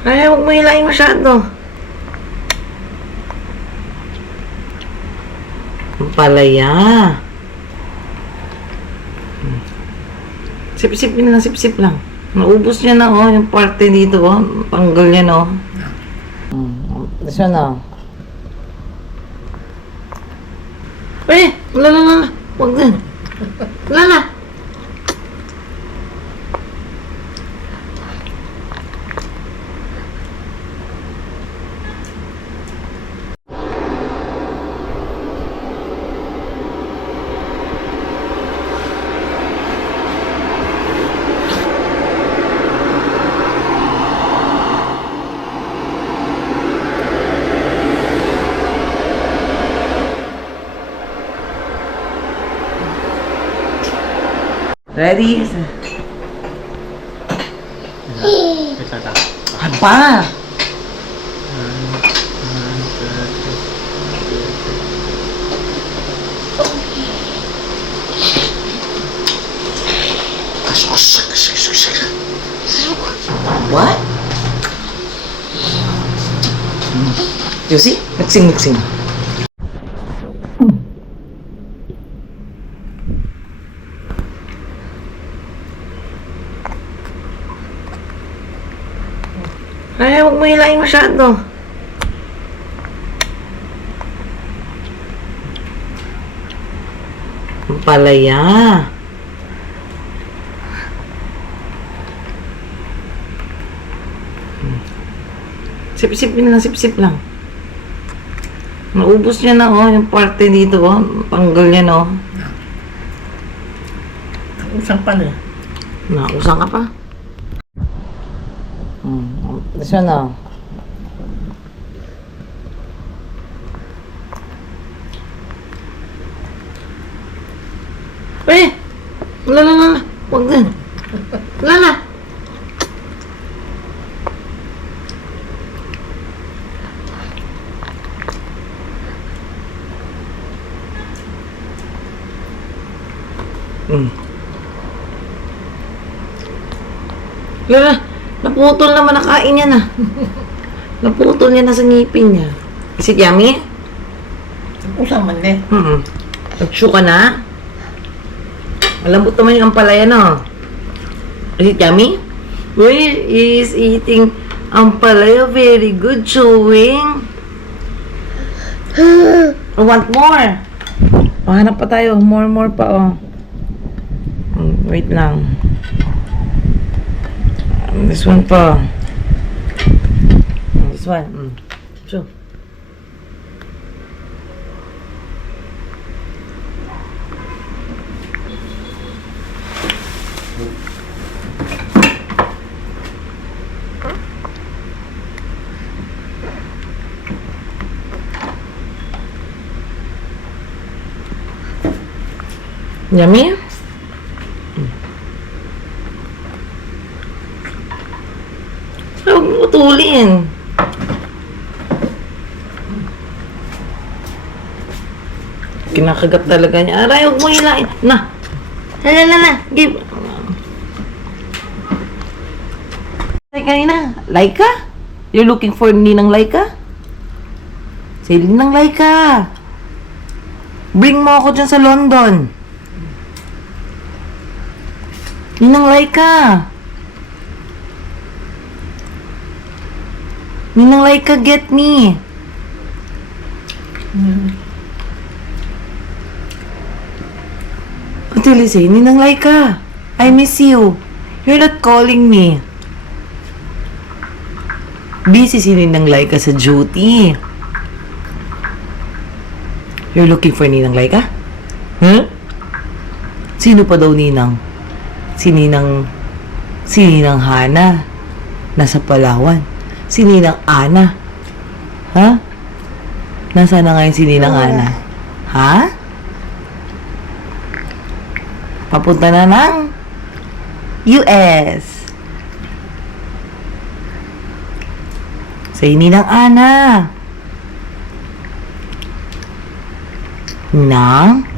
Ay, huwag mo hilahin masyado. Ang palaya. Sip-sip lang, sip-sip lang. Naubos niya na, oh, yung parte dito, oh. Tanggal niya, no. This one, oh. Eh! Lala. Huwag din. Lala. Ready? Apa? What? You see? Mixing. Ay, huwag mo hilahin masyado. Ang palaya. Sip-sip lang. Naubos niya na, oh, yung parte dito, oh. Tanggal niya, no. Usang pa na. Nausang ka pa. This one, oh. Eh! Lala. Huwag din. Lala. Lala. Naputol naman nakain niya na. Naputol niya na sa ngipin niya. Is it yummy? Usang man din. Nag-chew ka na? Malambot naman yung ampalaya, no? Is it yummy? Wait, is eating ampalaya. Very good chewing. I want more. Hanap pa tayo. More pa, oh. Wait lang. This one pa. This one. Sure. Yummy? Huwag mo utulin. Kinakagat talaga niya. Aray, huwag mo hilain. Na. Give. Ay, kanina. Laika? You're looking for Ninang Laika? Say, Ninang Laika. Bring mo ako dyan sa London. Ninang Laika. Ninang Laika, get me. What will you say? Ninang Laika, I miss you. You're not calling me. Busy si Ninang Laika sa duty. You're looking for Ninang Laika? Sino pa daw Ninang? Si Ninang Hana. Nasa Palawan. Si Ninang Ana. Ha? Nasaan na ngayon si Ninang Ana? Ha? Papunta na ng US. Sa Ninang Ana. ng